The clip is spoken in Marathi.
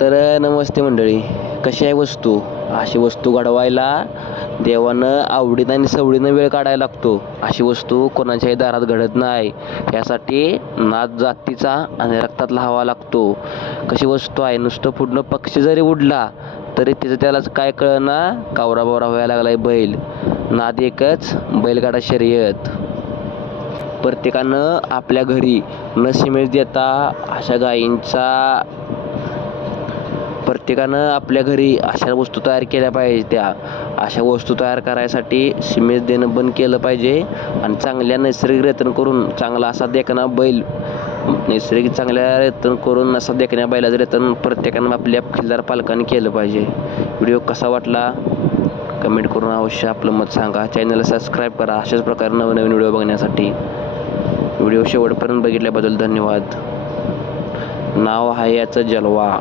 तर नमस्ते मंडळी. कशी आहे वस्तू? अशी वस्तू घडवायला देवानं आवडीनं आणि सवडीनं वेळ काढायला लागतो. अशी वस्तू कोणाच्याही दारात घडत नाही. यासाठी नाद जातीचा आणि रक्तातला हवा लागतो. कशी वस्तू आहे? नुसतं पुढनं पक्षी जरी उडला तरी त्यालाच काय कळना, कावराबावरा व्हायला लागलाय बैल. नाद एकच, बैलगाडा शर्यत. प्रत्येकानं आपल्या घरी न सिमेंट देता प्रत्येकानं आपल्या घरी अशा वस्तू तयार केल्या पाहिजे. अशा वस्तू तयार करायसाठी सिमेंट देणं बंद केलं पाहिजे आणि चांगल्या नैसर्गिक रेतन करून चांगला असा देखणा बैल चांगल्या रेतन करून असा देखण्या बैलाचं रेतन प्रत्येकानं आपल्या खिल्लार पालकांनी केलं पाहिजे. व्हिडिओ कसा वाटला कमेंट करून अवश्य आपलं मत सांगा. चॅनलला सबस्क्राईब करा अशाच प्रकारे नवनवीन व्हिडिओ बघण्यासाठी. व्हिडिओ शेवटपर्यंत बघितल्याबद्दल धन्यवाद. नाव आहे याचं जलवा.